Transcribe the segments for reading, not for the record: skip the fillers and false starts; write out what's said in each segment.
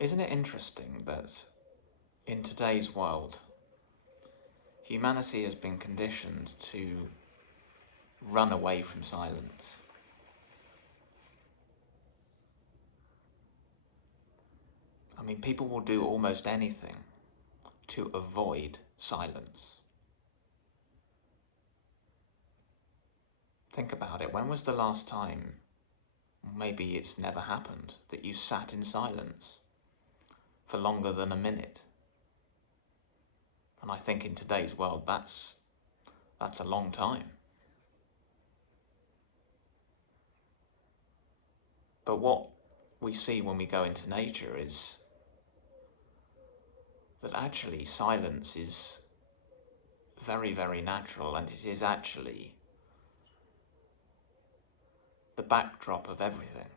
Isn't it interesting that in today's world, humanity has been conditioned to run away from silence? I mean, people will do almost anything to avoid silence. Think about it. When was the last time, maybe it's never happened, that you sat in silence for longer than a minute? And I think in today's world, that's a long time. But what we see when we go into nature is that actually silence is very, very natural, and it is actually the backdrop of everything.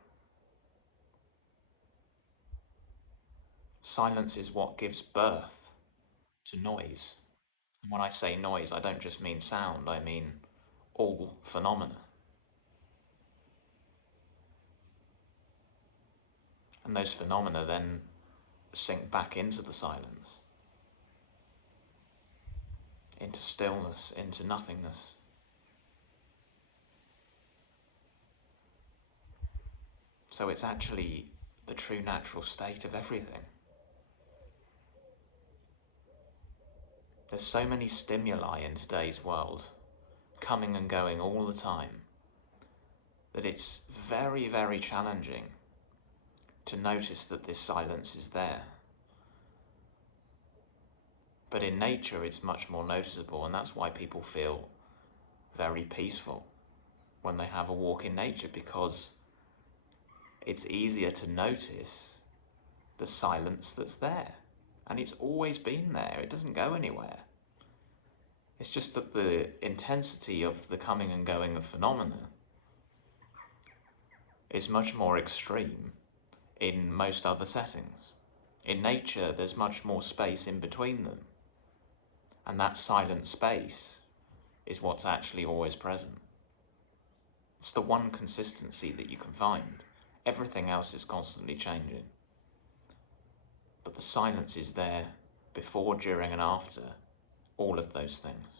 Silence is what gives birth to noise. And when I say noise, I don't just mean sound, I mean all phenomena. And those phenomena then sink back into the silence, into stillness, into nothingness. So it's actually the true natural state of everything. There's so many stimuli in today's world, coming and going all the time, that it's very, very challenging to notice that this silence is there. But in nature it's much more noticeable, and that's why people feel very peaceful when they have a walk in nature, because it's easier to notice the silence that's there. And it's always been there, it doesn't go anywhere. It's just that the intensity of the coming and going of phenomena is much more extreme in most other settings. In nature, there's much more space in between them. And that silent space is what's actually always present. It's the one consistency that you can find. Everything else is constantly changing. But the silence is there before, during, and after all of those things.